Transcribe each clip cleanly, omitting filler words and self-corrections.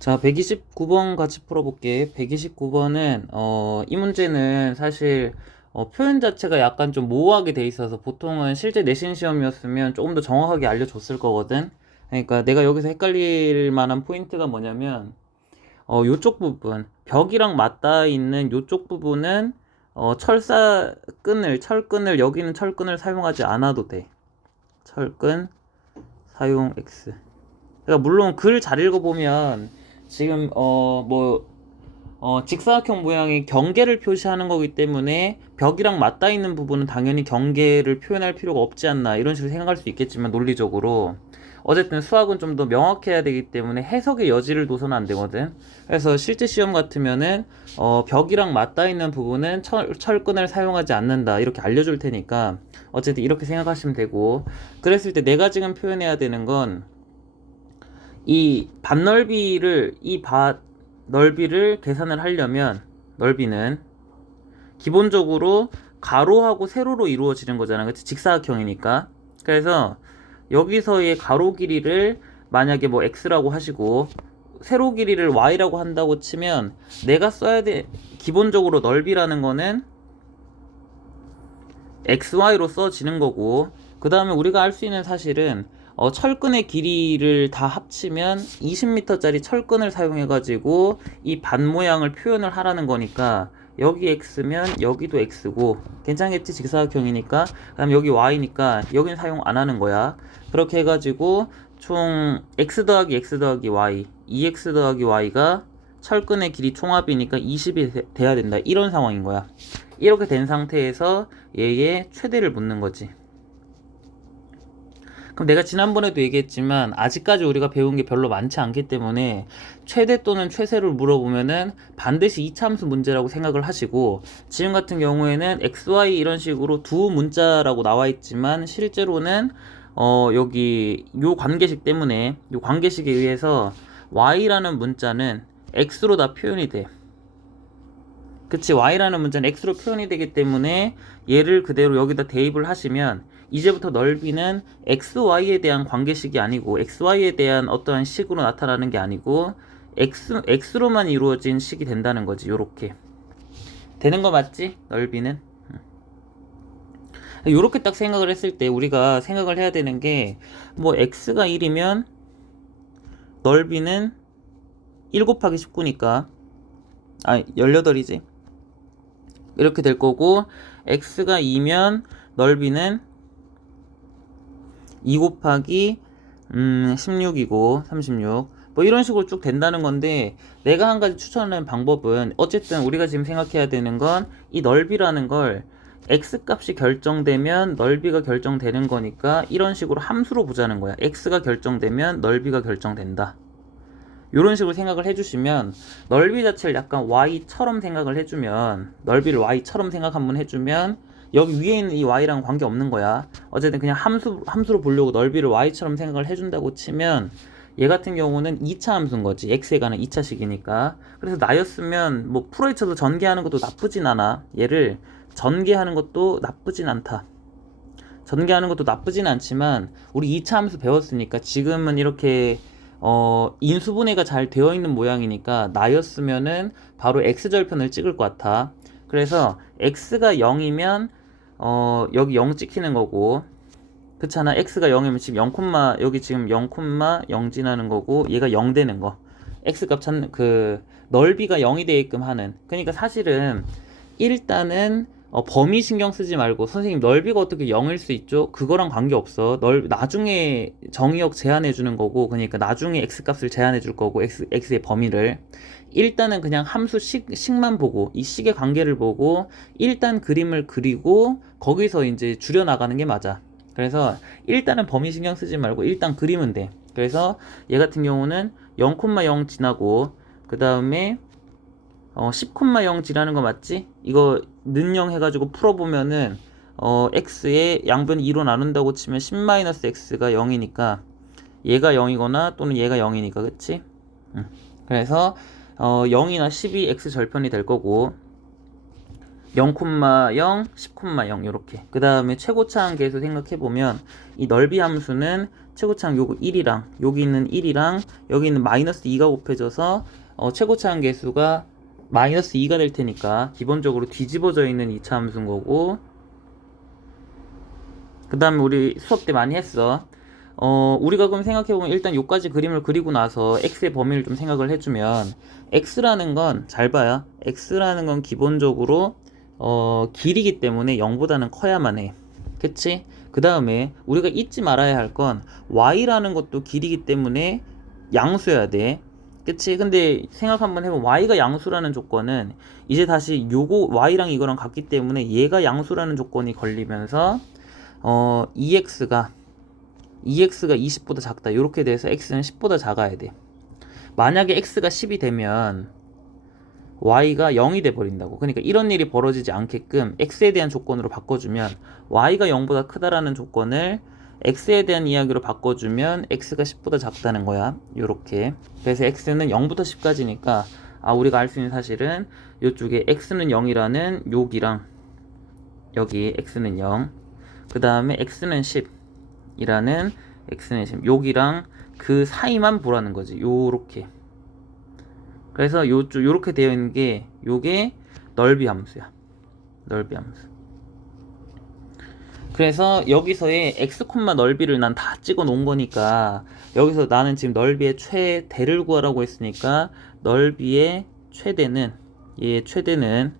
자, 129번 같이 풀어볼게. 129번은, 이 문제는 사실, 표현 자체가 약간 좀 모호하게 돼 있어서 보통은 실제 내신 시험이었으면 조금 더 정확하게 알려줬을 거거든. 그러니까 내가 여기서 헷갈릴 만한 포인트가 뭐냐면, 요쪽 부분, 벽이랑 맞닿아 있는 요쪽 부분은, 철끈을, 여기는 철끈을 사용하지 않아도 돼. 철끈, 사용 X. 그러니까 물론 글 잘 읽어보면 지금 직사각형 모양의 경계를 표시하는 거기 때문에 벽이랑 맞닿아 있는 부분은 당연히 경계를 표현할 필요가 없지 않나 이런 식으로 생각할 수 있겠지만 논리적으로 어쨌든 수학은 좀 더 명확해야 되기 때문에 해석의 여지를 둬서는 안 되거든. 그래서 실제 시험 같으면은 벽이랑 맞닿아 있는 부분은 철근을 사용하지 않는다 이렇게 알려줄 테니까 어쨌든 이렇게 생각하시면 되고, 그랬을 때 내가 지금 표현해야 되는 건 이 밭 넓이를 계산을 하려면 넓이는 기본적으로 가로하고 세로로 이루어지는 거잖아. 그치? 직사각형이니까. 그래서 여기서의 가로 길이를 만약에 뭐 x라고 하시고 세로 길이를 y라고 한다고 치면 내가 써야 돼. 기본적으로 넓이라는 거는 XY로 써지는 거고, 그 다음에 우리가 알 수 있는 사실은 철근의 길이를 다 합치면 20m짜리 철근을 사용해가지고 이 반 모양을 표현을 하라는 거니까 여기 X면 여기도 X고 괜찮겠지? 직사각형이니까. 그 다음 여기 Y니까 여기는 사용 안 하는 거야. 그렇게 해가지고 총 X 더하기 X 더하기 Y 2X 더하기 Y가 철근의 길이 총합이니까 20이 돼야 된다 이런 상황인 거야. 이렇게 된 상태에서 얘의 최대를 묻는 거지. 그럼 내가 지난번에도 얘기했지만 아직까지 우리가 배운 게 별로 많지 않기 때문에 최대 또는 최세를 물어보면은 반드시 이차함수 문제라고 생각을 하시고, 지금 같은 경우에는 XY 이런 식으로 두 문자라고 나와 있지만 실제로는 여기 요 관계식 때문에 요 관계식에 의해서 Y라는 문자는 X로 다 표현이 돼. 그치, y라는 문자는 x로 표현이 되기 때문에 얘를 그대로 여기다 대입을 하시면 이제부터 넓이는 xy에 대한 관계식이 아니고 xy에 대한 어떠한 식으로 나타나는 게 아니고 x로만 이루어진 식이 된다는 거지. 요렇게 되는 거 맞지? 넓이는 요렇게 딱 생각을 했을 때 우리가 생각을 해야 되는 게 뭐 x가 1이면 넓이는 1 곱하기 19니까 18이지 이렇게 될 거고, x가 2면 넓이는 2 곱하기 16이고 36 뭐 이런 식으로 쭉 된다는 건데, 내가 한 가지 추천하는 방법은 어쨌든 우리가 지금 생각해야 되는 건 이 넓이라는 걸 x 값이 결정되면 넓이가 결정되는 거니까 이런 식으로 함수로 보자는 거야. x가 결정되면 넓이가 결정된다. 이런 식으로 생각을 해주시면 넓이 자체를 약간 y처럼 생각을 해주면, 넓이를 y처럼 생각 한번 해주면 여기 위에 있는 이 y랑 관계 없는 거야. 어쨌든 그냥 함수로 보려고 넓이를 y처럼 생각을 해준다고 치면 얘 같은 경우는 2차 함수인 거지. x에 관한 2차식이니까. 그래서 나였으면 뭐 풀어헤 쳐서 전개하는 것도 나쁘진 않아. 얘를 전개하는 것도 나쁘진 않다. 전개하는 것도 나쁘진 않지만 우리 2차 함수 배웠으니까 지금은 이렇게 인수분해가 잘 되어 있는 모양이니까 나였으면은 바로 x절편을 찍을 것 같아. 그래서 x가 0이면 여기 0 찍히는 거고, 그렇잖아. x가 0이면 지금 0, 여기 지금 0,0 지나는 거고 얘가 0 되는 거. x값 찾는 그 넓이가 0이 되게끔 하는. 그러니까 사실은 일단은 범위 신경 쓰지 말고, 선생님 넓이가 어떻게 0일 수 있죠? 그거랑 관계없어. 나중에 정의역 제한해 주는 거고, 그러니까 나중에 x값을 제한해 줄 거고, x의 범위를 일단은 그냥 함수 식만 보고 이 식의 관계를 보고 일단 그림을 그리고 거기서 이제 줄여 나가는 게 맞아. 그래서 일단은 범위 신경 쓰지 말고 일단 그리면 돼. 그래서 얘 같은 경우는 0,0 지나고 그 다음에 10,0 지나는 거 맞지? 이거 는영 해가지고 풀어보면은 x의 양변 2로 나눈다고 치면 10-x가 0이니까 얘가 0이거나 또는 얘가 0이니까, 그치? 그래서 0이나 10이 x 절편이 될 거고 0,0, 10,0 이렇게. 그 다음에 최고차 한계에서 생각해보면 이 넓이 함수는 최고차항 요거 1이랑 여기 있는 1이랑 여기 있는 마이너스 2가 곱해져서 최고차항 계수가 마이너스 2가 될 테니까 기본적으로 뒤집어져 있는 2차 함수인 거고, 그 다음에 우리 수업 때 많이 했어. 우리가 그럼 생각해보면 일단 요까지 그림을 그리고 나서 x의 범위를 좀 생각을 해주면, x라는 건 잘 봐요. x라는 건 기본적으로 길이기 때문에 0보다는 커야만 해. 그치? 그 다음에 우리가 잊지 말아야 할 건 y라는 것도 길이기 때문에 양수여야 돼. 그치? 근데 생각 한번 해보면 y가 양수라는 조건은 이제 다시 요거 y랑 이거랑 같기 때문에 얘가 양수라는 조건이 걸리면서 EX가 20보다 작다. 이렇게 돼서 x는 10보다 작아야 돼. 만약에 x가 10이 되면 y가 0이 돼 버린다고. 그러니까 이런 일이 벌어지지 않게끔 x에 대한 조건으로 바꿔주면, y가 0보다 크다라는 조건을 x에 대한 이야기로 바꿔주면 x가 10보다 작다는 거야. 요렇게. 그래서 x는 0부터 10까지니까 우리가 알 수 있는 사실은 요쪽에 x는 0이라는 여기랑 여기 x는 0, 그 다음에 x는 10이라는 x는 10, 여기랑 그 사이만 보라는 거지. 요렇게. 그래서 요렇게 되어 있는 게 요게 넓이 함수야. 넓이 함수. 그래서 여기서의 x, 넓이를 난 다 찍어 놓은 거니까, 여기서 나는 지금 넓이의 최대를 구하라고 했으니까 넓이의 최대는, 얘의 최대는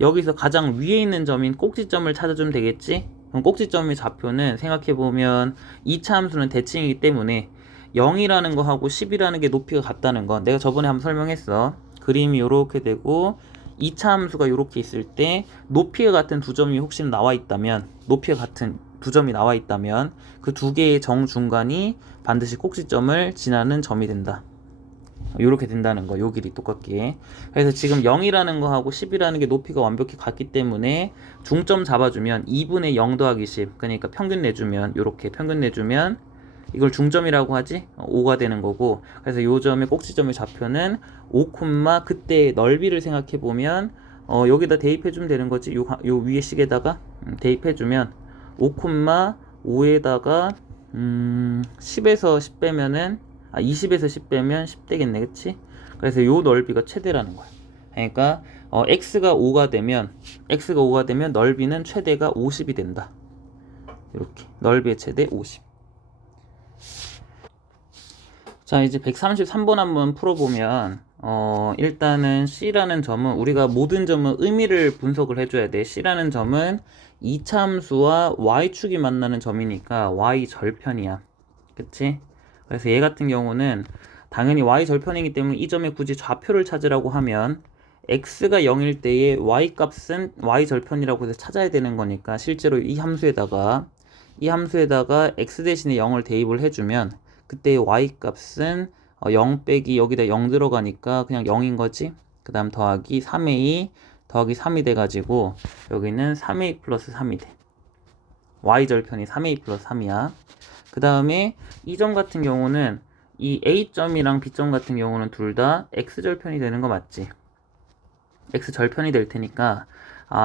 여기서 가장 위에 있는 점인 꼭지점을 찾아주면 되겠지? 그럼 꼭지점의 좌표는 생각해보면 2차 함수는 대칭이기 때문에 0이라는 거하고 10이라는 게 높이가 같다는 건 내가 저번에 한번 설명했어. 그림이 요렇게 되고 2차 함수가 요렇게 있을 때 높이가 같은 두 점이 혹시나 나와 있다면, 높이가 같은 두 점이 나와 있다면 그 두 개의 정 중간이 반드시 꼭지점을 지나는 점이 된다. 요렇게 된다는 거, 요 길이 똑같게. 그래서 지금 0이라는 거하고 10이라는 게 높이가 완벽히 같기 때문에 중점 잡아주면 2분의 0 더하기 10, 그러니까 평균 내주면, 요렇게 평균 내주면 이걸 중점이라고 하지? 5가 되는 거고, 그래서 요 점의 꼭지점의 좌표는 5, 그때 넓이를 생각해보면 여기다 대입해주면 되는 거지. 요 위에 식에다가 대입해주면 5, 5에다가 10에서 10 빼면은 20에서 10 빼면 10 되겠네. 그치? 그래서 요 넓이가 최대라는 거야. 그러니까 x가 5가 되면 넓이는 최대가 50이 된다. 이렇게 넓이의 최대 50. 자, 이제 133번 한번 풀어보면 일단은 C라는 점은, 우리가 모든 점은 의미를 분석을 해줘야 돼. C라는 점은 2차 함수와 Y축이 만나는 점이니까 Y절편이야. 그치? 그래서 얘 같은 경우는 당연히 Y절편이기 때문에 이 점에 굳이 좌표를 찾으라고 하면 X가 0일 때의 Y값은 Y절편이라고 해서 찾아야 되는 거니까, 실제로 이 함수에다가 X 대신에 0을 대입을 해주면 그때 Y값은 0 빼기 여기다 0 들어가니까 그냥 0인 거지. 그 다음 더하기 3a 더하기 3이 돼가지고 여기는 3a 플러스 3이 돼. Y절편이 3a 플러스 3이야. 그 다음에 이 점 같은 경우는 이 A점이랑 B점 같은 경우는 둘 다 X절편이 되는 거 맞지? X절편이 될 테니까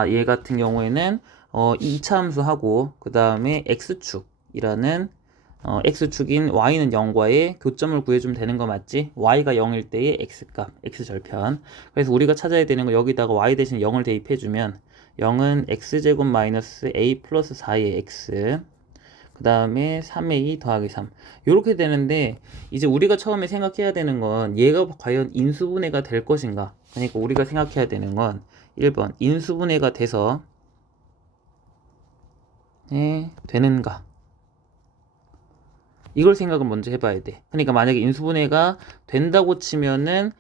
얘 같은 경우에는 이 2차 함수하고 그 다음에 X축이라는 X축인 Y는 0과의 교점을 구해주면 되는 거 맞지? Y가 0일 때의 X값, X절편. 그래서 우리가 찾아야 되는 거, 여기다가 Y 대신 0을 대입해주면 0은 X제곱 마이너스 A 플러스 4의 X, 그 다음에 3A 더하기 3, 요렇게 되는데, 이제 우리가 처음에 생각해야 되는 건 얘가 과연 인수분해가 될 것인가. 그러니까 우리가 생각해야 되는 건 1번 인수분해가 돼서 되는가, 이걸 생각을 먼저 해봐야 돼. 그러니까 만약에 인수분해가 된다고 치면은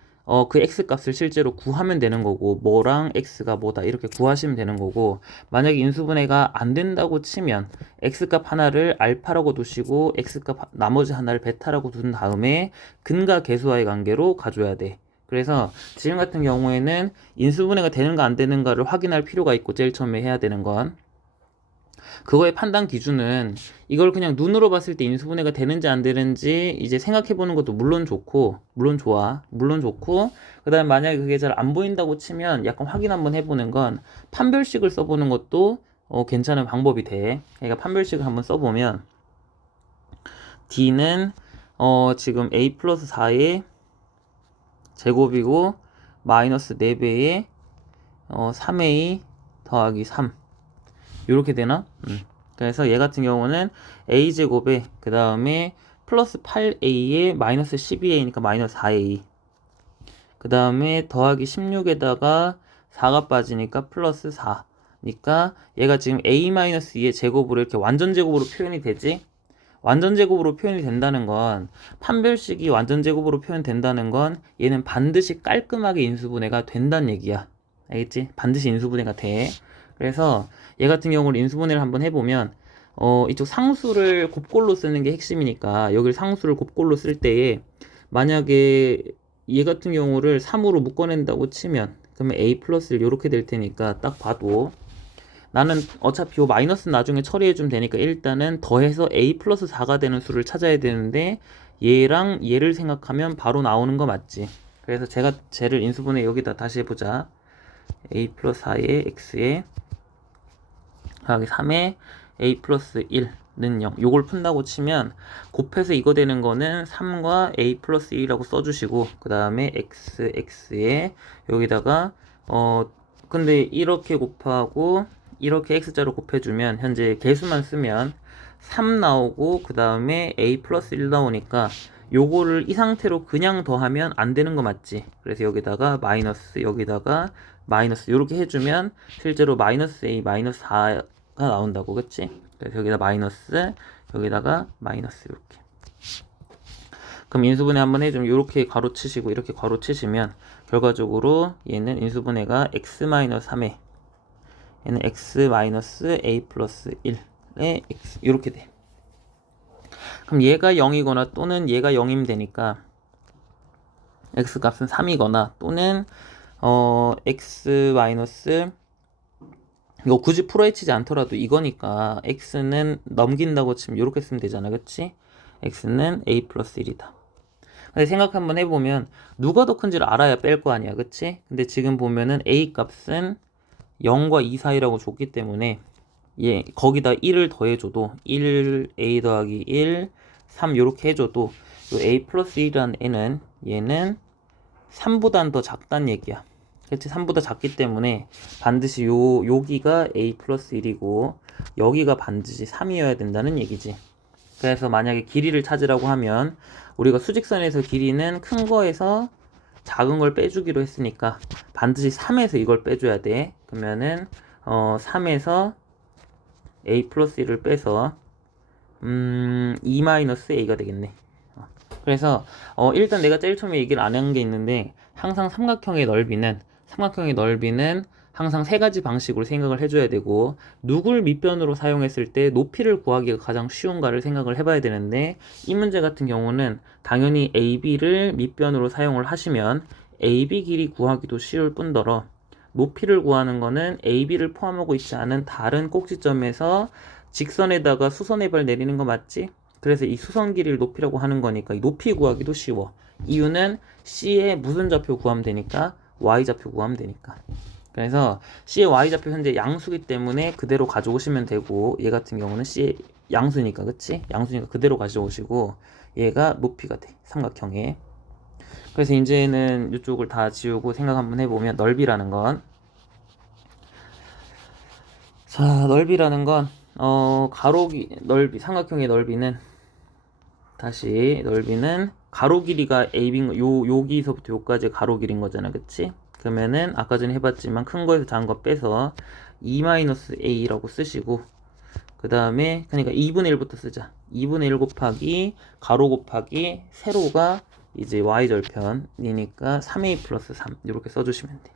그 x값을 실제로 구하면 되는 거고, 뭐랑 x가 뭐다 이렇게 구하시면 되는 거고, 만약에 인수분해가 안 된다고 치면 x값 하나를 알파라고 두시고 x값 나머지 하나를 베타라고 둔 다음에 근과 계수와의 관계로 가져야 돼. 그래서 지금 같은 경우에는 인수분해가 되는가 안 되는가를 확인할 필요가 있고, 제일 처음에 해야 되는 건 그거의 판단 기준은 이걸 그냥 눈으로 봤을 때 인수분해가 되는지 안 되는지 이제 생각해보는 것도 물론 좋고, 그 다음에 만약에 그게 잘 안 보인다고 치면 약간 확인 한번 해보는 건 판별식을 써보는 것도 괜찮은 방법이 돼. 그러니까 판별식을 한번 써보면 d는 지금 a 플러스 4의 제곱이고 마이너스 4배의 3a 더하기 3 요렇게 되나? 그래서 얘 같은 경우는 a제곱에 그 다음에 플러스 8a에 마이너스 12a니까 마이너스 4a 그 다음에 더하기 16에다가 4가 빠지니까 플러스 4니까 얘가 지금 a-2의 제곱으로 이렇게 완전 제곱으로 표현이 되지? 완전 제곱으로 표현이 된다는 건 판별식이 완전 제곱으로 표현된다는 건 얘는 반드시 깔끔하게 인수분해가 된다는 얘기야. 알겠지? 반드시 인수분해가 돼. 그래서 얘 같은 경우는 인수분해를 한번 해보면 이쪽 상수를 곱골로 쓰는 게 핵심이니까 여기를 상수를 곱골로 쓸 때에 만약에 얘 같은 경우를 3으로 묶어낸다고 치면 그러면 a 플러스 1 이렇게 될 테니까 딱 봐도 나는 어차피 요 마이너스 나중에 처리해주면 되니까 일단은 더해서 a 플러스 4가 되는 수를 찾아야 되는데 얘랑 얘를 생각하면 바로 나오는 거 맞지? 그래서 제가 쟤를 인수분해 여기다 다시 해보자. a 플러스 4에 x에 더하기 3에 a 플러스 1는 0 요걸 푼다고 치면 곱해서 이거 되는 거는 3과 a 플러스 1이라고 써주시고 그 다음에 x에 여기다가 근데 이렇게 곱하고 이렇게 x자로 곱해주면 현재 개수만 쓰면 3 나오고 그 다음에 a 플러스 1 나오니까 요거를 이 상태로 그냥 더하면 안 되는 거 맞지? 그래서 여기다가 마이너스 여기다가 마이너스 요렇게 해주면 실제로 마이너스 a 마이너스 4가 나온다고 그치? 그래서 여기다 마이너스 여기다가 마이너스 이렇게 그럼 인수분해 한번 해주면 이렇게 괄호 치시고 이렇게 괄호 치시면 결과적으로 얘는 인수분해가 x-3에 얘는 x-a 플러스 1에 x 이렇게 돼. 그럼 얘가 0이거나 또는 얘가 0이면 되니까 x 값은 3이거나 또는 x 마이너스 이거 굳이 풀어헤치지 않더라도 이거니까 x는 넘긴다고 치면 이렇게 쓰면 되잖아 그치? x는 a 플러스 1이다. 근데 생각 한번 해보면 누가 더 큰지를 알아야 뺄 거 아니야 그치? 근데 지금 보면은 a 값은 0과 2 사이라고 줬기 때문에 예, 거기다 1을 더해줘도 1 a 더하기 1 3 요렇게 해줘도 요 a 플러스 1이라는 애는 얘는 3보단 더 작단 얘기야. 그치? 3보다 작기 때문에 반드시 여기가 a 플러스 1이고 여기가 반드시 3이어야 된다는 얘기지. 그래서 만약에 길이를 찾으라고 하면 우리가 수직선에서 길이는 큰 거에서 작은 걸 빼주기로 했으니까 반드시 3에서 이걸 빼줘야 돼. 그러면은 3에서 a 플러스 1을 빼서 2 마이너스 a가 되겠네. 그래서 일단 내가 제일 처음에 얘기를 안 한 게 있는데 항상 삼각형의 넓이는 항상 세 가지 방식으로 생각을 해줘야 되고 누굴 밑변으로 사용했을 때 높이를 구하기가 가장 쉬운가를 생각을 해봐야 되는데 이 문제 같은 경우는 당연히 AB를 밑변으로 사용을 하시면 AB 길이 구하기도 쉬울 뿐더러 높이를 구하는 거는 AB를 포함하고 있지 않은 다른 꼭지점에서 직선에다가 수선의 발 내리는 거 맞지? 그래서 이 수선 길이를 높이라고 하는 거니까 이 높이 구하기도 쉬워. 이유는 C의 무슨 좌표 구하면 되니까 Y좌표 구하면 되니까. 그래서 C의 Y좌표 현재 양수기 때문에 그대로 가져오시면 되고 얘 같은 경우는 C의 양수니까 그치? 양수니까 그대로 가져오시고 얘가 높이가 돼. 삼각형에. 그래서 이제는 이쪽을 다 지우고 생각 한번 해보면 넓이라는 건 자 넓이라는 건 넓이 삼각형의 넓이는 다시 넓이는 가로 길이가 AB인 여기서부터 여기까지 가로 길인 거잖아 그치? 그러면은 아까 전에 해봤지만 큰 거에서 작은 거 빼서 2-a라고 쓰시고 그 다음에 그러니까 2분의 1부터 쓰자. 2분의 1 곱하기 가로 곱하기 세로가 이제 y절편이니까 3a 플러스 3 이렇게 써주시면 돼.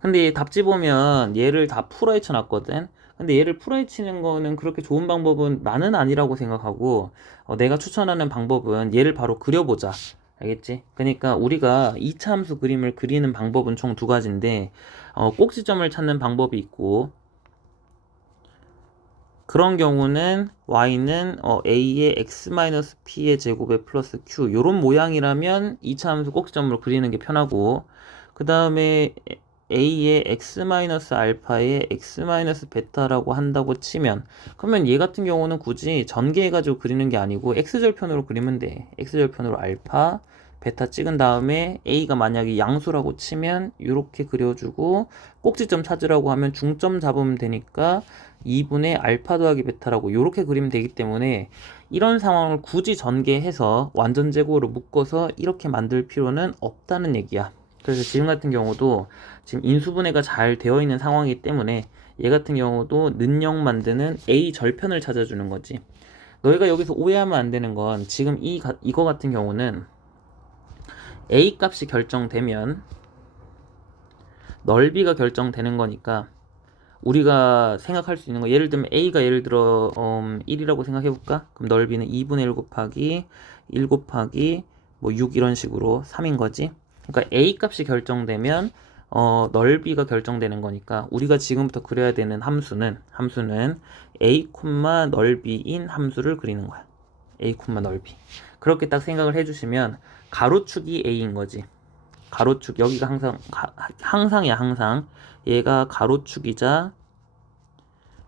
근데 답지 보면 얘를 다 풀어헤쳐 놨거든. 근데 얘를 풀어헤치는 거는 그렇게 좋은 방법은 나는 아니라고 생각하고 내가 추천하는 방법은 얘를 바로 그려보자. 알겠지? 그러니까 우리가 2차 함수 그림을 그리는 방법은 총 두 가지인데 꼭지점을 찾는 방법이 있고 그런 경우는 y는 a의 x-p의 제곱에 플러스 q 요런 모양이라면 2차 함수 꼭지점으로 그리는 게 편하고 그 다음에 A의 x-알파의 x-베타라고 한다고 치면, 그러면 얘 같은 경우는 굳이 전개해가지고 그리는 게 아니고 x절편으로 그리면 돼. x절편으로 알파, 베타 찍은 다음에 A가 만약에 양수라고 치면 이렇게 그려주고, 꼭지점 찾으라고 하면 중점 잡으면 되니까 2분의 알파 더하기 베타라고 이렇게 그리면 되기 때문에, 이런 상황을 굳이 전개해서 완전제곱으로 묶어서 이렇게 만들 필요는 없다는 얘기야. 그래서 지금 같은 경우도 지금 인수분해가 잘 되어 있는 상황이기 때문에 얘 같은 경우도 는영 만드는 A 절편을 찾아주는 거지. 너희가 여기서 오해하면 안 되는 건, 지금 이거 같은 경우는 A 값이 결정되면 넓이가 결정되는 거니까, 우리가 생각할 수 있는 거, 예를 들면 A가 예를 들어 1이라고 생각해 볼까? 그럼 넓이는 2분의 1 곱하기 1 곱하기 뭐 6 이런 식으로 3인 거지. 그러니까 A 값이 결정되면 넓이가 결정되는 거니까, 우리가 지금부터 그려야 되는 함수는 A, 넓이인 함수를 그리는 거야. A, 넓이. 그렇게 딱 생각을 해주시면 가로축이 A인 거지. 가로축, 여기가 항상이야, 항상. 얘가 가로축이자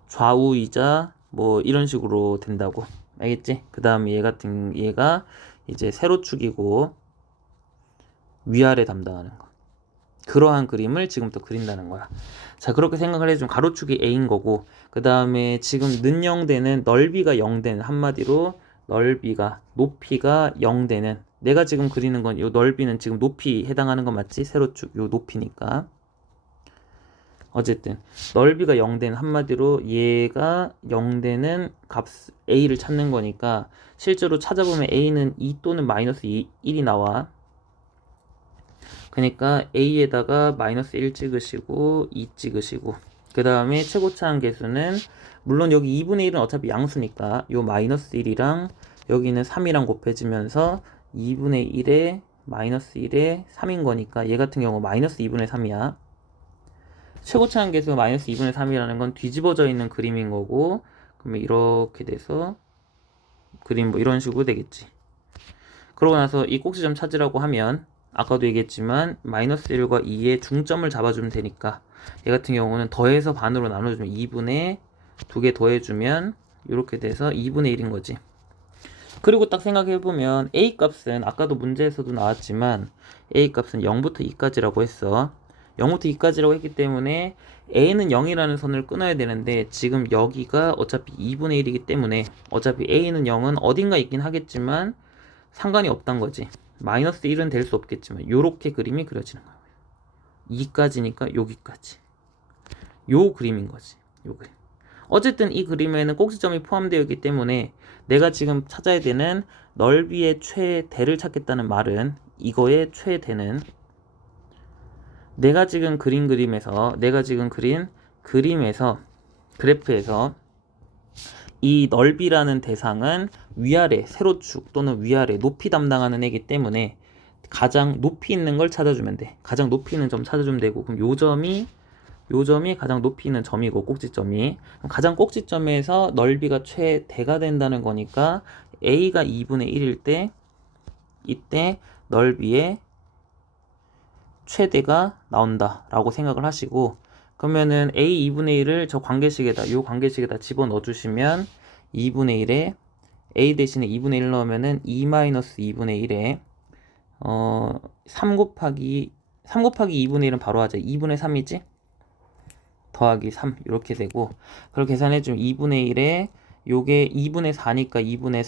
좌우이자 뭐 이런 식으로 된다고. 알겠지? 그 다음에 얘가 이제 세로축이고 위아래 담당하는 거. 그러한 그림을 지금부터 그린다는 거야. 자, 그렇게 생각을 해주면 가로축이 A인 거고, 그 다음에 지금 는영되는 넓이가 0되는, 한마디로 높이가 0되는, 내가 지금 그리는 건 이 넓이는 지금 높이 해당하는 거 맞지? 세로축 요 높이니까. 어쨌든 넓이가 0되는, 한마디로 얘가 0되는 값 A를 찾는 거니까, 실제로 찾아보면 A는 2 또는 마이너스 1이 나와. 그러니까 A에다가 마이너스 1 찍으시고 2 찍으시고, 그 다음에 최고차항 계수는, 물론 여기 2분의 1은 어차피 양수니까 요 마이너스 1이랑 여기는 3이랑 곱해지면서 2분의 1에 마이너스 1에 3인 거니까, 얘 같은 경우 마이너스 2분의 3이야. 최고차항 계수가 마이너스 2분의 3이라는 건 뒤집어져 있는 그림인 거고, 그러면 이렇게 돼서 그림 뭐 이런 식으로 되겠지. 그러고 나서 이 꼭지점 찾으라고 하면, 아까도 얘기했지만 마이너스 1과 2의 중점을 잡아주면 되니까, 얘 같은 경우는 더해서 반으로 나눠주면 2분의 2개 더해주면 이렇게 돼서 2분의 1인 거지. 그리고 딱 생각해보면 A 값은 아까도 문제에서도 나왔지만 A 값은 0부터 2까지라고 했어. 0부터 2까지라고 했기 때문에 A는 0이라는 선을 끊어야 되는데, 지금 여기가 어차피 2분의 1이기 때문에 어차피 A는 0은 어딘가 있긴 하겠지만 상관이 없단 거지. 마이너스 1은 될 수 없겠지만 요렇게 그림이 그려지는 거예요. 2까지니까 여기까지. 요 그림인 거지. 요 그림. 어쨌든 이 그림에는 꼭지점이 포함되어 있기 때문에 내가 지금 찾아야 되는 넓이의 최대를 찾겠다는 말은, 이거의 최대는 내가 지금 그린 그래프에서 이 넓이라는 대상은 위아래, 세로축 또는 위아래 높이 담당하는 애기 때문에 가장 높이 있는 걸 찾아주면 돼. 가장 높이 있는 점 찾아주면 되고, 그럼 요 점이 가장 높이 있는 점이고, 꼭지점이. 가장 꼭지점에서 넓이가 최대가 된다는 거니까 A가 2분의 1일 때, 이때 넓이의 최대가 나온다 라고 생각을 하시고, 그러면은 A 2분의 1을 저 관계식에다, 요 관계식에다 집어넣어 주시면 2분의 1에 A 대신에 2분의 1 넣으면은 2-2분의 1에 3 곱하기 2분의 1은 바로 하자. 2분의 3이지? 더하기 3 이렇게 되고, 그걸 계산해주면 2분의 1에 요게 2분의 4니까 2분의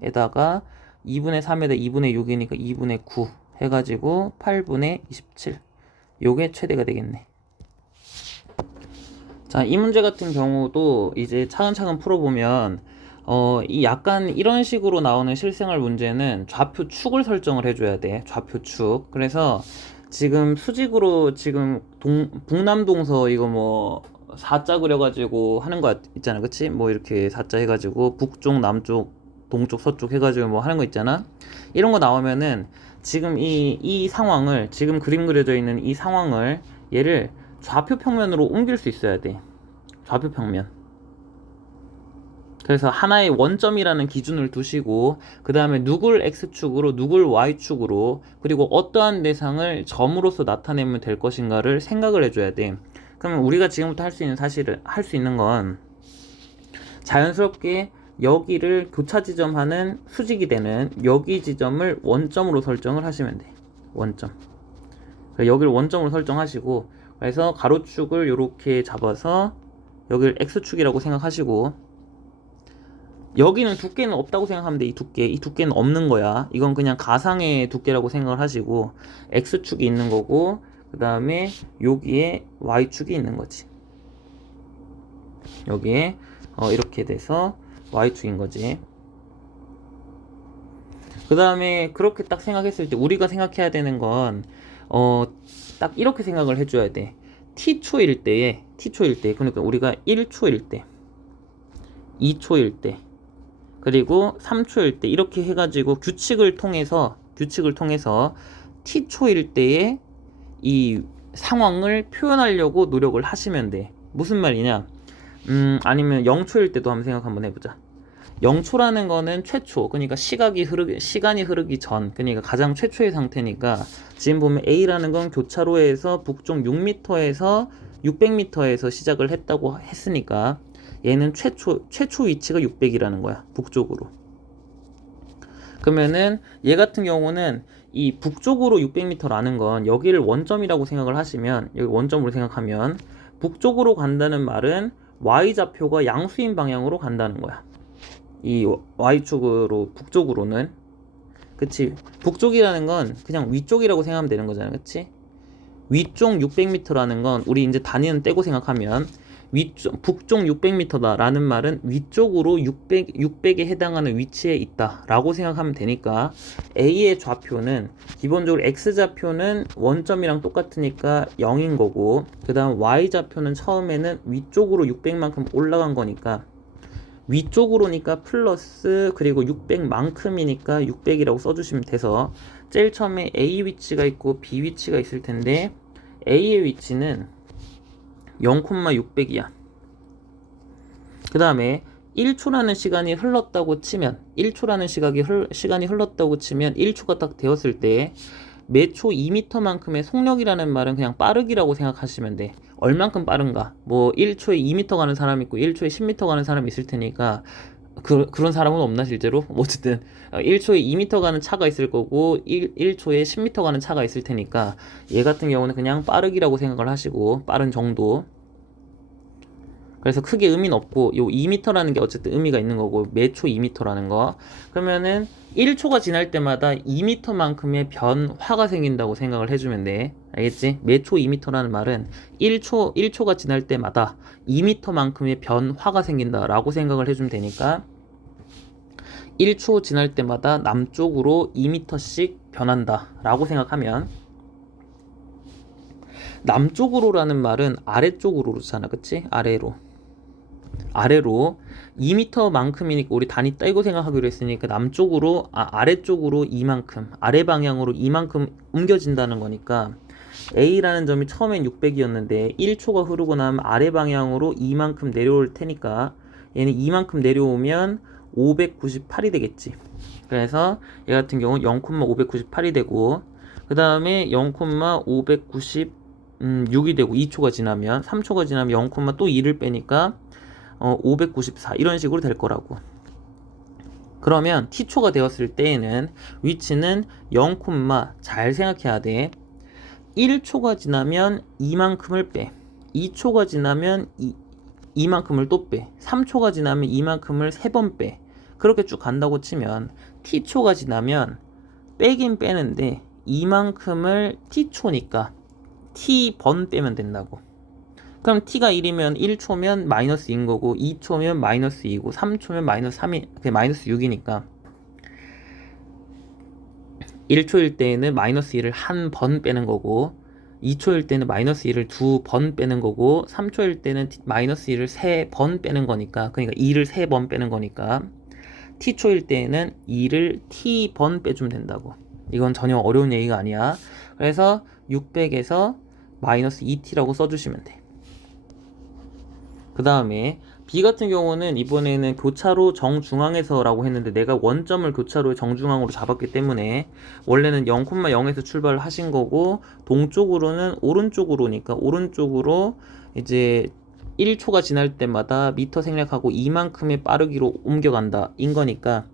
3에다가 2분의 3에다 2분의 6이니까 2분의 9 해가지고 8분의 27, 요게 최대가 되겠네. 자, 이 문제 같은 경우도 이제 차근차근 풀어보면 이 약간 이런 식으로 나오는 실생활 문제는 좌표 축을 설정을 해줘야 돼. 좌표 축. 그래서 지금 수직으로 지금 북남동서 이거 뭐 4자 그려가지고 하는 거 있잖아, 그치? 뭐 이렇게 4자 해가지고 북쪽, 남쪽, 동쪽, 서쪽 해가지고 뭐 하는 거 있잖아. 이런 거 나오면은 지금 이 상황을, 지금 그림 그려져 있는 이 상황을, 얘를 좌표 평면으로 옮길 수 있어야 돼. 좌표 평면. 그래서 하나의 원점이라는 기준을 두시고 그 다음에 누굴 X축으로 누굴 Y축으로 그리고 어떠한 대상을 점으로서 나타내면 될 것인가를 생각을 해줘야 돼. 그러면 우리가 지금부터 할 수 있는 사실을 할 수 있는 건 자연스럽게 여기를 교차 지점하는 수직이 되는 여기 지점을 원점으로 설정을 하시면 돼. 원점. 여기를 원점으로 설정하시고 그래서 가로축을 이렇게 잡아서 여기를 X축이라고 생각하시고 여기는 두께는 없다고 생각하면 돼. 이 두께는 없는 거야. 이건 그냥 가상의 두께라고 생각을 하시고 X축이 있는 거고 그 다음에 여기에 Y축이 있는 거지. 여기에 이렇게 돼서 Y축인 거지. 그 다음에 그렇게 딱 생각했을 때 우리가 생각해야 되는 건 딱 이렇게 생각을 해줘야 돼. T초일 때에 그러니까 우리가 1초일 때 2초일 때 그리고 3초일 때 이렇게 해가지고 규칙을 통해서 T초일 때에 이 상황을 표현하려고 노력을 하시면 돼. 무슨 말이냐? 아니면 0초일 때도 한번 해보자. 0초라는 거는 최초, 그러니까 시간이 흐르기 전, 그러니까 가장 최초의 상태니까 지금 보면 A라는 건 교차로에서 북쪽 6m에서 600m에서 시작을 했다고 했으니까 얘는 최초 위치가 600이라는 거야. 북쪽으로. 그러면은 얘 같은 경우는 이 북쪽으로 600m라는 건 여기를 원점이라고 생각을 하시면 여기 원점으로 생각하면 북쪽으로 간다는 말은 Y좌표가 양수인 방향으로 간다는 거야. 이 Y축으로 북쪽으로는 그치 북쪽이라는 건 그냥 위쪽이라고 생각하면 되는 거잖아. 그치 위쪽 600m라는 건 우리 이제 단위는 떼고 생각하면 북쪽 600m다 라는 말은 위쪽으로 600에 해당하는 위치에 있다 라고 생각하면 되니까 A의 좌표는 기본적으로 X좌표는 원점이랑 똑같으니까 0인 거고 그 다음 Y좌표는 처음에는 위쪽으로 600만큼 올라간 거니까 위쪽으로니까 플러스 그리고 600만큼이니까 600이라고 써주시면 돼서 제일 처음에 A 위치가 있고 B 위치가 있을 텐데 A의 위치는 0,600이야. 그 다음에 1초라는 시간이 흘렀다고 치면 1초가 딱 되었을 때 매초 2m만큼의 속력이라는 말은 그냥 빠르기라고 생각하시면 돼. 얼만큼 빠른가? 뭐 1초에 2m 가는 사람 있고 1초에 10m 가는 사람이 있을 테니까 그런 사람은 없나 실제로? 어쨌든 1초에 2m 가는 차가 있을 거고 1초에 10m 가는 차가 있을 테니까 얘 같은 경우는 그냥 빠르기라고 생각을 하시고 빠른 정도. 그래서 크게 의미는 없고 요 2m라는 게 어쨌든 의미가 있는 거고 매초 2m라는 거. 그러면은 1초가 지날 때마다 2m만큼의 변화가 생긴다고 생각을 해주면 돼. 알겠지? 매초 2m라는 말은 1초가 지날 때마다 2m만큼의 변화가 생긴다라고 생각을 해주면 되니까 1초 지날 때마다 남쪽으로 2m씩 변한다라고 생각하면 남쪽으로라는 말은 아래쪽으로잖아. 그치? 아래로 2m만큼이니까 우리 단위 떼고 생각하기로 했으니까 남쪽으로 아래쪽으로 이만큼 아래 방향으로 이만큼 옮겨진다는 거니까 A라는 점이 처음엔 600이었는데 1초가 흐르고 나면 아래 방향으로 이만큼 내려올 테니까 얘는 이만큼 내려오면 598이 되겠지. 그래서 얘 같은 경우는 0,598이 되고 그 다음에 0,596이 되고 2초가 지나면 3초가 지나면 0, 또 2를 빼니까 594 이런 식으로 될 거라고. 그러면 t초가 되었을 때에는 위치는 0, 잘 생각해야 돼. 1초가 지나면 이만큼을 빼. 2초가 지나면 이만큼을 또 빼. 3초가 지나면 이만큼을 3번 빼. 그렇게 쭉 간다고 치면 t초가 지나면 빼긴 빼는데 이만큼을 t초니까 t번 빼면 된다고. 그럼 t가 1이면 1초면 마이너스 2인 거고 2초면 마이너스 2고 3초면 마이너스 3이 마이너스 6이니까 1초일 때에는 마이너스 1을 한 번 빼는 거고 2초일 때는 마이너스 1을 2번 빼는 거고 3초일 때는 마이너스 1을 3번 빼는 거니까 그러니까 2를 3번 빼는 거니까 t초일 때에는 2를 t번 빼주면 된다고. 이건 전혀 어려운 얘기가 아니야. 그래서 600에서 마이너스 2t라고 써주시면 돼. 그 다음에 B 같은 경우는 이번에는 교차로 정중앙에서라고 했는데 내가 원점을 교차로의 정중앙으로 잡았기 때문에 원래는 0,0에서 출발을 하신 거고 동쪽으로는 오른쪽으로니까 오른쪽으로 이제 1초가 지날 때마다 미터 생략하고 이만큼의 빠르기로 옮겨간다 인 거니까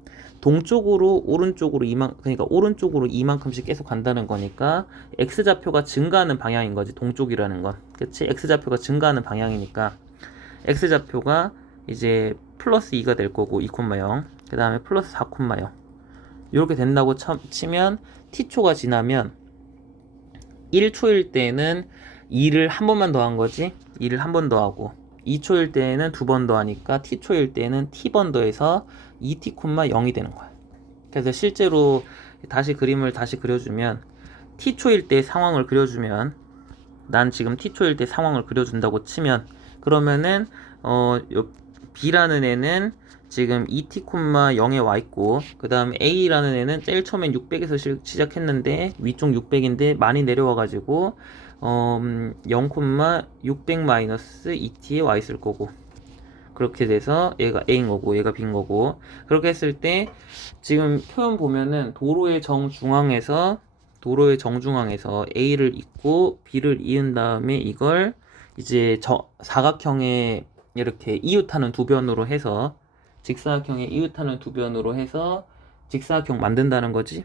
동쪽으로 오른쪽으로 그러니까 오른쪽으로 이만큼씩 계속 간다는 거니까 x좌표가 증가하는 방향인 거지. 동쪽이라는 건. 그치? x좌표가 증가하는 방향이니까 x좌표가 이제 플러스 2가 될 거고 2,0 그 다음에 플러스 4,0 이렇게 된다고 치면 t초가 지나면 1초일 때는 2를 한 번만 더한 거지. 2를 한 번 더하고 2초일 때는 두 번 더하니까 t초일 때는 t번 더해서 2t, 0이 되는 거야. 그래서 실제로 그림을 다시 그려주면 t초일 때 상황을 그려주면 난 지금 t초일 때 상황을 그려준다고 치면 그러면은 B라는 애는 지금 2t, 0에 와 있고 그 다음에 A라는 애는 제일 처음엔 600에서 시작했는데 위쪽 600인데 많이 내려와 가지고 0,600-2t에 와 있을 거고 그렇게 돼서 얘가 A인 거고 얘가 B인 거고 그렇게 했을 때 지금 표현 보면은 도로의 정중앙에서 A를 잇고 B를 이은 다음에 이걸 이제 사각형에 이렇게 이웃하는 두 변으로 해서 직사각형에 이웃하는 두 변으로 해서 직사각형 만든다는 거지.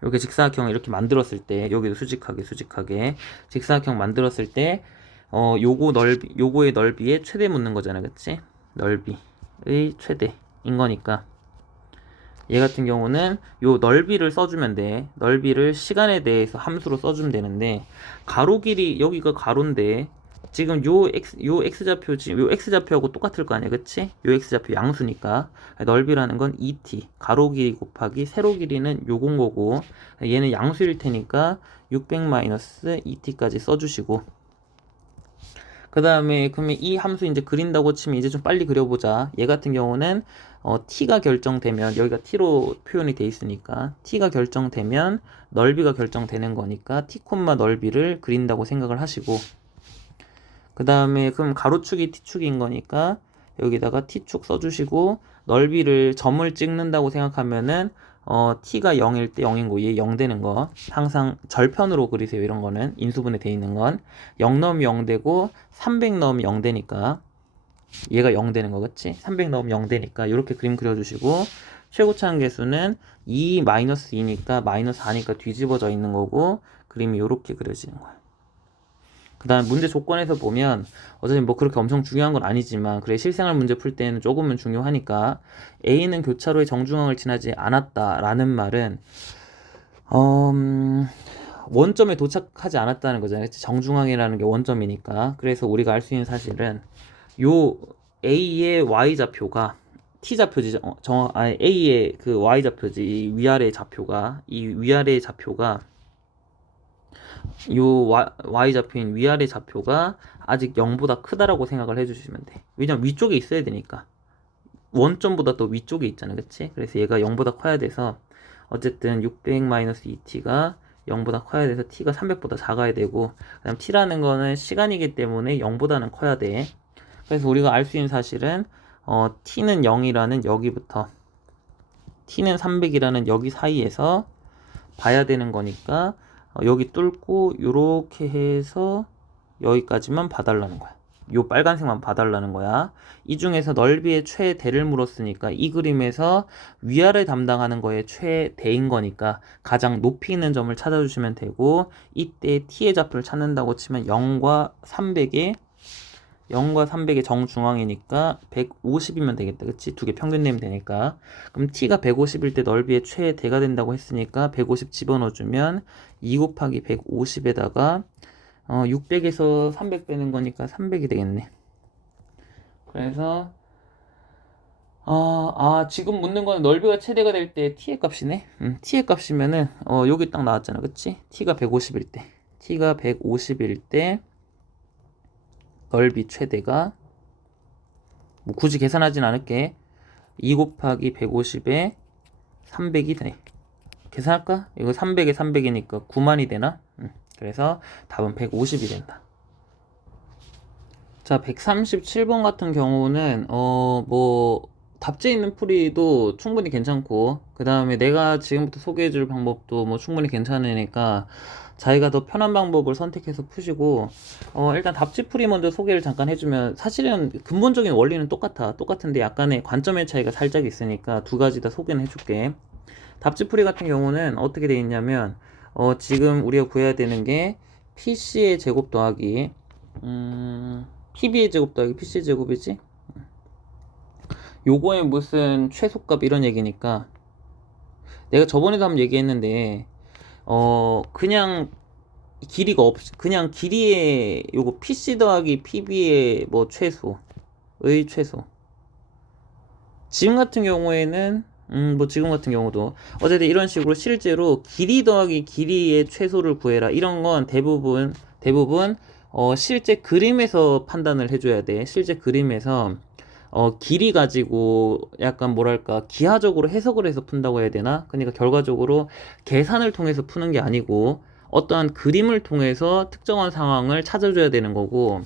이렇게 직사각형을 이렇게 만들었을 때 여기도 수직하게 직사각형 만들었을 때 요거의 넓이에 최대 묻는 거잖아. 그치? 넓이의 최대인 거니까 얘 같은 경우는 요 넓이를 써주면 돼. 넓이를 시간에 대해서 함수로 써주면 되는데 가로 길이 여기가 가로인데 지금 요 x좌표하고 똑같을 거 아니야. 그치? 요 x좌표 양수니까 넓이라는 건 2t 가로 길이 곱하기 세로 길이는 요건 거고 얘는 양수일 테니까 600-2t까지 써주시고 그 다음에 그러면 이 함수 이제 그린다고 치면 이제 좀 빨리 그려보자. 얘 같은 경우는 t가 결정되면 여기가 t로 표현이 돼 있으니까 t가 결정되면 넓이가 결정되는 거니까 t, 넓이를 그린다고 생각을 하시고 그 다음에 그럼 가로축이 t축인 거니까 여기다가 t축 써주시고 넓이를 점을 찍는다고 생각하면은 t가 0일 때 0인 거, 얘 0 되는 거 항상 절편으로 그리세요. 이런 거는 인수분해 돼 있는 건 0 넣으면 0 되고 300 넣으면 0 되니까 얘가 0 되는 거 그치? 300 넣으면 0 되니까 이렇게 그림 그려주시고 최고차 한계수는 2-2니까 -4니까 뒤집어져 있는 거고 그림이 이렇게 그려지는 거야. 그 다음 문제 조건에서 보면 어차피 뭐 그렇게 엄청 중요한 건 아니지만 그래 실생활 문제 풀 때는 조금은 중요하니까 A는 교차로의 정중앙을 지나지 않았다 라는 말은 원점에 도착하지 않았다는 거잖아요. 정중앙이라는 게 원점이니까 그래서 우리가 알 수 있는 사실은 요 A의 Y좌표가 T좌표지 A의 그 Y좌표지 이 위아래 좌표가 요 Y좌표인 위아래 좌표가 아직 0보다 크다라고 생각을 해주시면 돼. 왜냐면 위쪽에 있어야 되니까. 원점보다 더 위쪽에 있잖아. 그치? 그래서 얘가 0보다 커야 돼서 어쨌든 600-2t가 0보다 커야 돼서 t가 300보다 작아야 되고 그다음 t라는 거는 시간이기 때문에 0보다는 커야 돼. 그래서 우리가 알 수 있는 사실은 t는 0이라는 여기부터 t는 300이라는 여기 사이에서 봐야 되는 거니까 여기 뚫고 요렇게 해서 여기까지만 봐달라는 거야. 요 빨간색만 봐달라는 거야. 이 중에서 넓이의 최대를 물었으니까 이 그림에서 위아래 담당하는 거에 최대인 거니까 가장 높이 있는 점을 찾아주시면 되고 이때 t의 좌표를 찾는다고 치면 0과 300의 정중앙이니까 150이면 되겠다. 그치? 두 개 평균 내면 되니까. 그럼 t가 150일 때 넓이의 최대가 된다고 했으니까 150 집어넣어주면 2 곱하기 150에다가 600에서 300 빼는 거니까 300이 되겠네. 그래서 지금 묻는 거는 넓이가 최대가 될 때 t의 값이네. t의 값이면은 여기 딱 나왔잖아. 그치? t가 150일 때 넓이 최대가 뭐 굳이 계산하진 않을게. 2 곱하기 150에 300이 돼. 계산할까? 이거 300에 300이니까 9만이 되나? 그래서 답은 150이 된다. 자, 137번 같은 경우는 뭐 답지에 있는 풀이도 충분히 괜찮고, 그 다음에 내가 지금부터 소개해줄 방법도 뭐 충분히 괜찮으니까 자기가 더 편한 방법을 선택해서 푸시고, 일단 답지 풀이 먼저 소개를 잠깐 해주면, 사실은 근본적인 원리는 똑같은데 약간의 관점의 차이가 살짝 있으니까 두 가지 다 소개는 해줄게. 답지 풀이 같은 경우는 어떻게 돼 있냐면, 지금 우리가 구해야 되는 게 PC의 제곱 더하기 PB의 제곱 더하기 PC의 제곱이지? 요거의 무슨 최소값 이런 얘기니까, 내가 저번에도 한번 얘기했는데 그냥 길이가 그냥 길이의 요거 PC 더하기 PB의 뭐 최소의 최소. 지금 같은 경우에는 뭐 지금 같은 경우도 어쨌든 이런 식으로 실제로 길이 더하기 길이의 최소를 구해라, 이런 건 대부분 실제 그림에서 판단을 해줘야 돼. 실제 그림에서 길이 가지고 약간 뭐랄까 기하적으로 해석을 해서 푼다고 해야 되나? 그러니까 결과적으로 계산을 통해서 푸는 게 아니고 어떠한 그림을 통해서 특정한 상황을 찾아줘야 되는 거고,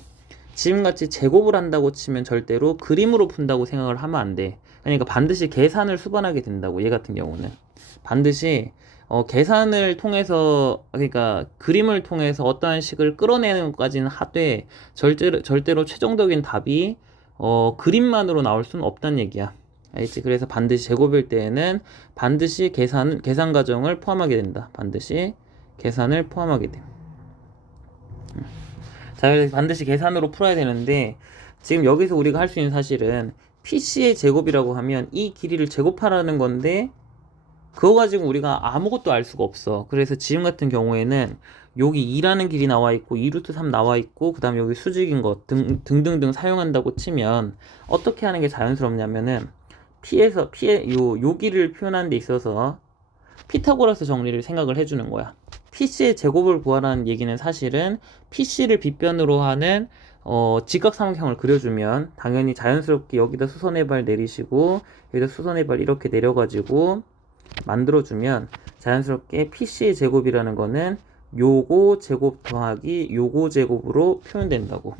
지금같이 제곱을 한다고 치면 절대로 그림으로 푼다고 생각을 하면 안 돼. 그러니까 반드시 계산을 수반하게 된다고. 얘 같은 경우는 반드시 계산을 통해서, 그러니까 그림을 통해서 어떠한 식을 끌어내는 것까지는 하되 절대로 최종적인 답이 그림만으로 나올 수는 없다는 얘기야. 알겠지? 그래서 반드시 제곱일 때에는 반드시 계산 과정을 포함하게 된다. 반드시 계산을 포함하게 돼. 자, 그래서 반드시 계산으로 풀어야 되는데, 지금 여기서 우리가 할 수 있는 사실은 PC의 제곱이라고 하면 이 길이를 제곱하라는 건데, 그거 가지고 우리가 아무것도 알 수가 없어. 그래서 지금 같은 경우에는 여기 2라는 길이 나와 있고 2루트 3 나와 있고, 그 다음에 여기 수직인 것 등등등 사용한다고 치면 어떻게 하는 게 자연스럽냐면은 요 길이를 표현하는 데 있어서 피타고라스 정리를 생각을 해주는 거야. PC의 제곱을 구하라는 얘기는 사실은 PC를 빗변으로 하는 직각삼각형을 그려주면 당연히 자연스럽게 여기다 수선의 발 내리시고 여기다 수선의 발 이렇게 내려가지고 만들어주면 자연스럽게 PC의 제곱이라는 거는 요거 제곱 더하기 요거 제곱으로 표현된다고.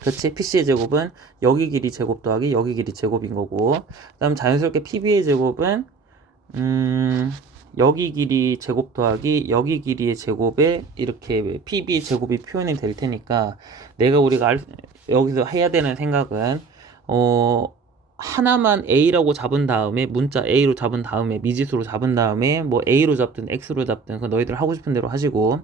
그렇지? PC의 제곱은 여기 길이 제곱 더하기 여기 길이 제곱인 거고, 그 다음 자연스럽게 PB의 제곱은 여기 길이 제곱 더하기 여기 길이의 제곱에 이렇게 PB 제곱이 표현이 될 테니까, 우리가 여기서 해야 되는 생각은 하나만 A라고 잡은 다음에, 문자 A로 잡은 다음에, 미지수로 잡은 다음에 뭐 A로 잡든 X로 잡든 그건 너희들 하고 싶은 대로 하시고,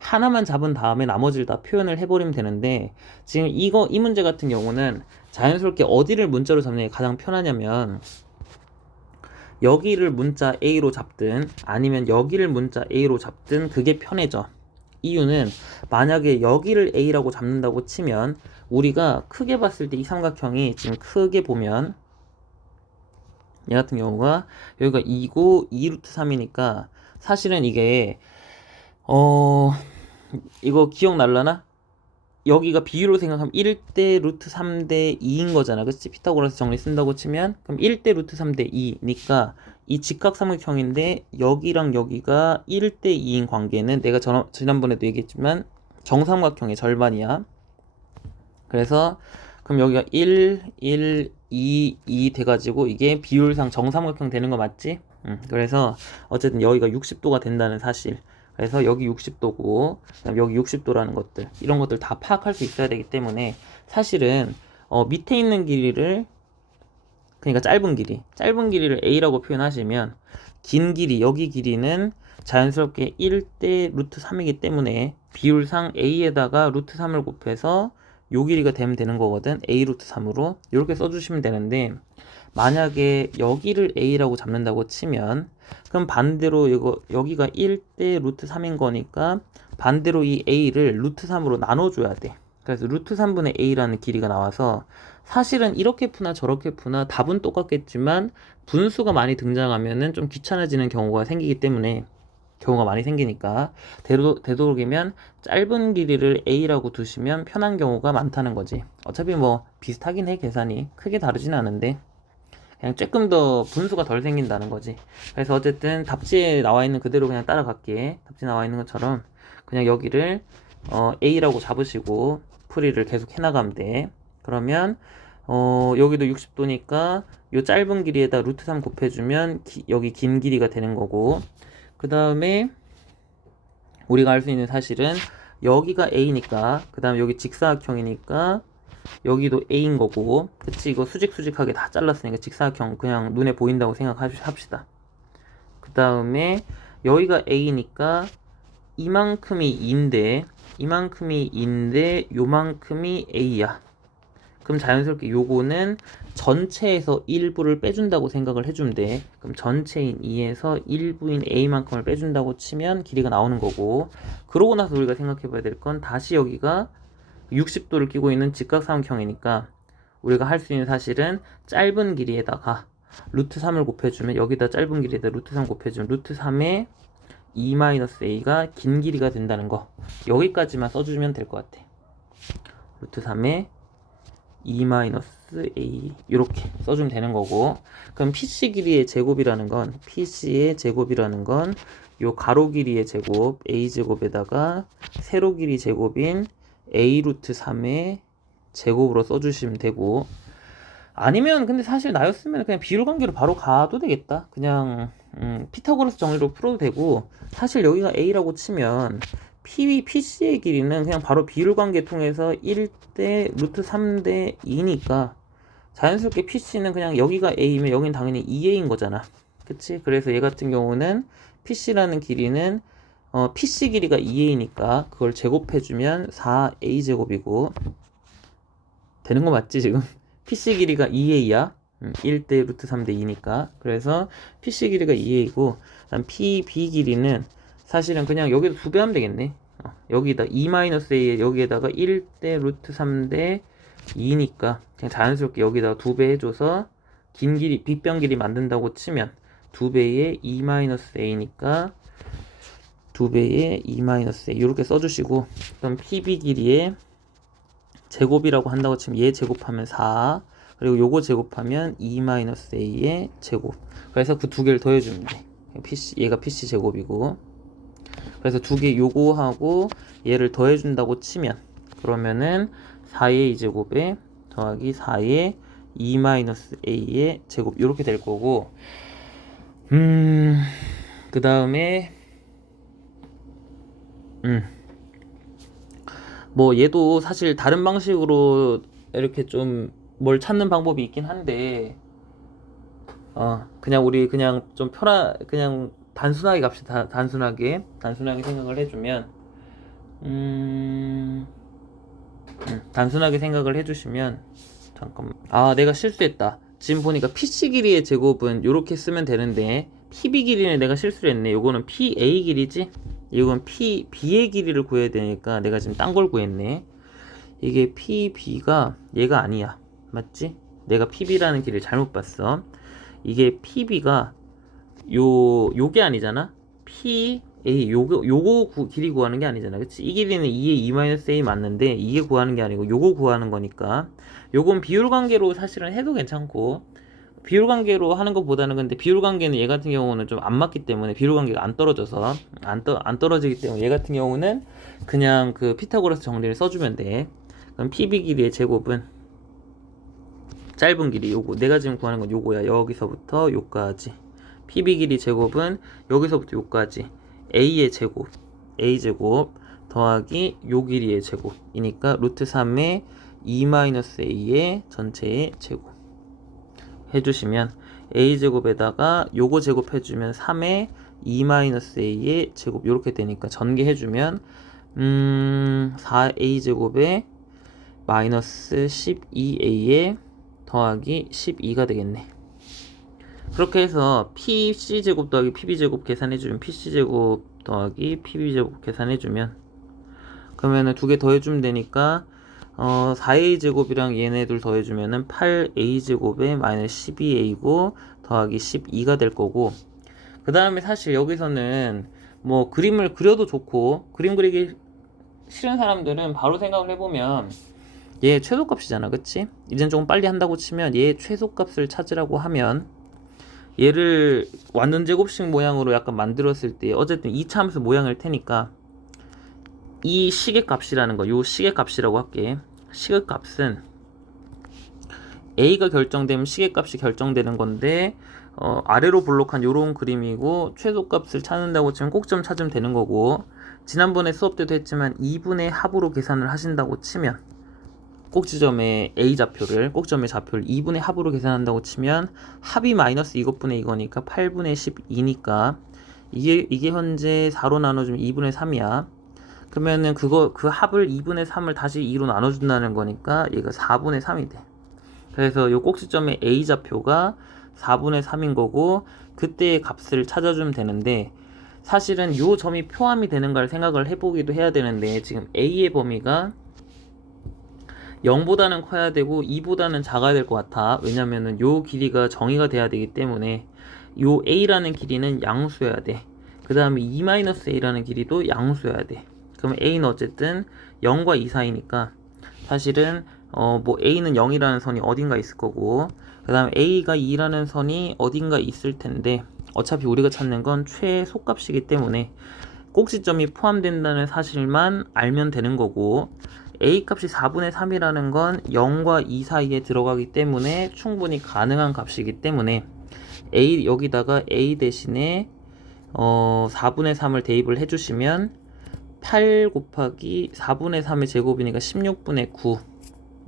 하나만 잡은 다음에 나머지를 다 표현을 해버리면 되는데, 지금 이 문제 같은 경우는 자연스럽게 어디를 문자로 잡는 게 가장 편하냐면, 여기를 문자 A로 잡든 아니면 여기를 문자 A로 잡든 그게 편해져. 이유는 만약에 여기를 A라고 잡는다고 치면 우리가 크게 봤을 때 이 삼각형이 지금 크게 보면 얘 같은 경우가 여기가 2고 2루트 3이니까 사실은 이게 이거 기억날라나? 여기가 비율로 생각하면 1대 루트 3대 2인 거잖아. 그치? 피타고라스 정리 쓴다고 치면 그럼 1대 루트 3대 2니까 이 직각삼각형인데 여기랑 여기가 1대 2인 관계는 내가 지난번에도 얘기했지만 정삼각형의 절반이야. 그래서 그럼 여기가 1, 1, 2, 2 돼가지고 이게 비율상 정삼각형 되는 거 맞지? 그래서 어쨌든 여기가 60도가 된다는 사실. 그래서 여기 60도고 그다음 여기 60도라는 것들, 이런 것들 다 파악할 수 있어야 되기 때문에 사실은 밑에 있는 길이를, 그러니까 짧은 길이를 A라고 표현하시면 긴 길이, 여기 길이는 자연스럽게 1대 루트 3이기 때문에 비율상 A에다가 루트 3을 곱해서 요 길이가 되면 되는 거거든. A 루트 3으로 이렇게 써주시면 되는데, 만약에 여기를 A라고 잡는다고 치면 그럼 반대로 여기가 1대 루트 3인 거니까 반대로 이 A를 루트 3으로 나눠줘야 돼. 그래서 루트 3분의 A라는 길이가 나와서 사실은 이렇게 푸나 저렇게 푸나 답은 똑같겠지만 분수가 많이 등장하면은 좀 귀찮아지는 경우가 많이 생기니까 되도록이면 짧은 길이를 A라고 두시면 편한 경우가 많다는 거지. 어차피 뭐 비슷하긴 해. 계산이 크게 다르진 않은데 그냥 조금 더 분수가 덜 생긴다는 거지. 그래서 어쨌든 답지에 나와 있는 그대로 그냥 따라갈게. 답지에 나와 있는 것처럼 그냥 여기를 A라고 잡으시고 풀이를 계속 해나가면 돼. 그러면 여기도 60도니까 요 짧은 길이에다 루트 3 곱해주면 여기 긴 길이가 되는 거고, 그 다음에 우리가 알 수 있는 사실은 여기가 A니까, 그 다음에 여기 직사각형이니까 여기도 A인 거고, 그치? 이거 수직수직하게 다 잘랐으니까 직사각형 그냥 눈에 보인다고 생각합시다. 그 다음에 여기가 A니까 이만큼이 2인데 요만큼이 A야. 그럼 자연스럽게 요거는 전체에서 일부를 빼준다고 생각을 해주면 돼. 그럼 전체인 2에서 일부인 A만큼을 빼준다고 치면 길이가 나오는 거고, 그러고 나서 우리가 생각해 봐야 될 건 다시 여기가 60도를 끼고 있는 직각삼각형이니까 우리가 할 수 있는 사실은 짧은 길이에다가 루트 3을 곱해주면, 여기다 짧은 길이에다 루트 3 곱해주면 루트 3에 2-a가 긴 길이가 된다는 거, 여기까지만 써주면 될 것 같아. 루트 3에 2-a 이렇게 써주면 되는 거고, 그럼 PC 길이의 제곱이라는 건 요 가로 길이의 제곱 a제곱에다가 세로 길이 제곱인 a 루트 3의 제곱으로 써주시면 되고, 아니면 근데 사실 나였으면 그냥 비율관계로 바로 가도 되겠다. 그냥 피타고라스 정리로 풀어도 되고, 사실 여기가 a라고 치면 PC의 길이는 그냥 바로 비율관계 통해서 1대 루트 3대 2니까 자연스럽게 PC는 그냥 여기가 a면 여긴 당연히 2a인 거잖아. 그치? 그래서 얘 같은 경우는 PC라는 길이는 PC 길이가 2a니까 그걸 제곱해주면 4a제곱이고, 되는 거 맞지 지금? PC 길이가 2a야. 1대 루트 3대 2니까. 그래서 PC 길이가 2a이고, 그다음 PB 길이는 사실은 그냥 여기도 2배 하면 되겠네. 여기다 2-a에 여기에다가 1대 루트 3대 2니까 그냥 자연스럽게 여기다가 2배 해줘서 긴 길이, 빗변 길이 만든다고 치면 2배의 2-a니까 2배의 2-a 이렇게 써주시고, 그럼 PB 길이의 제곱이라고 한다고 치면 얘 제곱하면 4, 그리고 요거 제곱하면 2-a의 제곱. 그래서 그 두 개를 더해주면 돼. 얘가 PC 제곱이고, 그래서 두 개 요거하고 얘를 더해준다고 치면 그러면은 4의 2제곱에 더하기 4의 2-a의 제곱 이렇게 될 거고, 그 다음에 뭐 얘도 사실 다른 방식으로 이렇게 좀 뭘 찾는 방법이 있긴 한데, 그냥 우리 그냥 좀 그냥 단순하게 갑시다. 단순하게 생각을 해주면, 단순하게 생각을 해주시면, 잠깐만, 내가 실수했다. 지금 보니까 PC 길이의 제곱은 요렇게 쓰면 되는데 PB 길이는 내가 실수를 했네. 요거는 PA 길이지? 이건 B의 길이를 구해야 되니까 내가 지금 딴 걸 구했네. 이게 PB가 얘가 아니야. 맞지? 내가 PB라는 길이를 잘못 봤어. 이게 PB가 요게 아니잖아. PA 요거 길이 구하는 게 아니잖아. 그치? 이 길이는 2의 2-a 맞는데 이게 구하는 게 아니고 요거 구하는 거니까, 요건 비율 관계로 사실은 해도 괜찮고, 비율 관계로 하는 것보다는, 근데 비율 관계는 얘 같은 경우는 좀 안 맞기 때문에 비율 관계가 안 떨어져서 안 떨어지기 때문에 얘 같은 경우는 그냥 그 피타고라스 정리를 써주면 돼. 그럼 PB 길이의 제곱은 짧은 길이 요거, 내가 지금 구하는 건 요거야. 여기서부터 요까지. PB 길이 제곱은 여기서부터 요까지 A의 제곱, A제곱 더하기 요 길이의 제곱이니까 루트 3의 2-a의 전체의 제곱 해주시면 A제곱에다가 요거 제곱해주면 3의 2-a의 제곱 요렇게 되니까 전개해주면 4a제곱에 마이너스 12a에 더하기 12가 되겠네. 그렇게 해서 PC제곱 더하기 PB제곱 계산해주면 PC제곱 더하기 PB제곱 계산해주면, 그러면은 두 개 더해주면 되니까 4a제곱이랑 얘네들 더해주면은 8a제곱에 마이너스 12a고 더하기 12가 될 거고, 그 다음에 사실 여기서는 뭐 그림을 그려도 좋고, 그림 그리기 싫은 사람들은 바로 생각을 해보면 얘 최소값이잖아. 그치? 이젠 조금 빨리 한다고 치면 얘 최소값을 찾으라고 하면, 얘를 완전 제곱식 모양으로 약간 만들었을 때 어쨌든 2차 함수 모양일 테니까 이 시계값이라는 거, 요 시계값이라고 할게. 시계값은 A가 결정되면 시계값이 결정되는 건데 아래로 볼록한 요런 그림이고 최소값을 찾는다고 치면 꼭점 찾으면 되는 거고, 지난번에 수업 때도 했지만 2분의 합으로 계산을 하신다고 치면 꼭지점의 A 좌표를, 꼭점의 좌표를 2분의 합으로 계산한다고 치면 합이 마이너스 이것분의 이거니까 8분의 12니까 이게 현재 4로 나눠주면 2분의 3이야. 그러면은 그 합을 2분의 3을 다시 2로 나눠준다는 거니까 얘가 4분의 3이 돼. 그래서 요 꼭지점의 A 좌표가 4분의 3인 거고, 그때의 값을 찾아주면 되는데, 사실은 요 점이 포함이 되는가를 생각을 해보기도 해야 되는데, 지금 A의 범위가 0보다는 커야 되고 2보다는 작아야 될 것 같아. 왜냐면은 요 길이가 정의가 돼야 되기 때문에 요 A라는 길이는 양수여야 돼. 그 다음에 2-A라는 길이도 양수여야 돼. 그럼 A는 어쨌든 0과 2 사이니까 사실은 뭐 A는 0이라는 선이 어딘가 있을 거고, 그 다음에 A가 2라는 선이 어딘가 있을 텐데, 어차피 우리가 찾는 건 최소값이기 때문에 꼭지점이 포함된다는 사실만 알면 되는 거고, A 값이 4분의 3이라는 건 0과 2 사이에 들어가기 때문에 충분히 가능한 값이기 때문에 A 여기다가 A 대신에 4분의 3을 대입을 해주시면 8 곱하기 4분의 3의 제곱이니까 16분의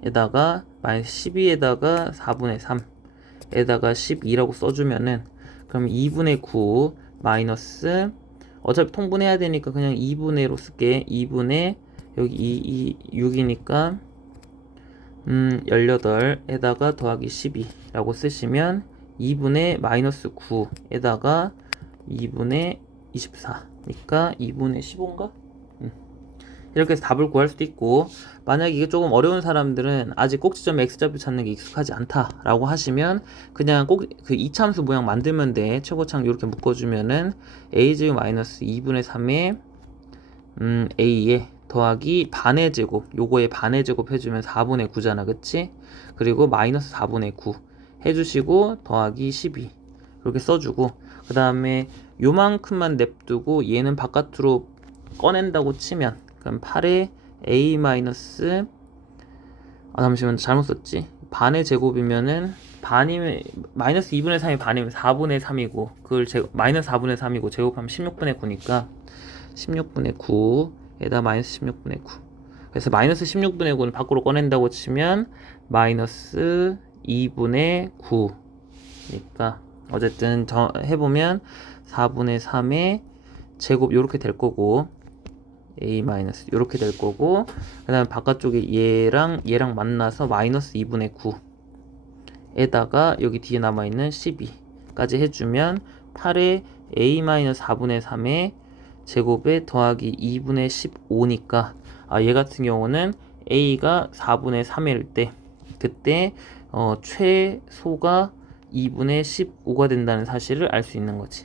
9에다가 마이너스 12에다가 4분의 3에다가 12라고 써주면은, 그럼 2분의 9 마이너스, 어차피 통분해야 되니까 그냥 2분의로 쓸게. 2분의 여기 6이니까 18에다가 더하기 12라고 쓰시면 2분의 마이너스 9에다가 2분의 24니까 2분의 15인가? 이렇게 해서 답을 구할 수도 있고, 만약에 이게 조금 어려운 사람들은 아직 꼭지점 X좌표 찾는 게 익숙하지 않다라고 하시면 그냥 꼭 그 이참수 모양 만들면 돼. 최고창 이렇게 묶어주면은 A제곱 마이너스 2분의 3에 A에 더하기 반의 제곱, 요거에 반의 제곱 해주면 4분의 9잖아, 그치? 그리고 마이너스 4분의 9 해주시고 더하기 12 이렇게 써주고, 그 다음에 요만큼만 냅두고 얘는 바깥으로 꺼낸다고 치면, 그럼 8에 A 마이너스, 잠시만 잘못 썼지. 반의 제곱이면은 반이면 마이너스 2분의 3이 반이면 4분의 3이고, 그걸 마이너스 4분의 3이고 제곱하면 16분의 9니까 16분의 9에다 마이너스 16분의 9. 그래서 마이너스 16분의 9는 밖으로 꺼낸다고 치면 마이너스 2분의 9니까 어쨌든 해보면 4분의 3의 제곱 요렇게 될 거고, A 마이너스 요렇게 될 거고, 그 다음에 바깥쪽에 얘랑 만나서 마이너스 2분의 9에다가 여기 뒤에 남아있는 12까지 해주면 8에 A 마이너스 4분의 3의 제곱에 더하기 2분의 15니까 얘 같은 경우는 A가 4분의 3일 때 그때 최소가 2분의 15가 된다는 사실을 알 수 있는 거지.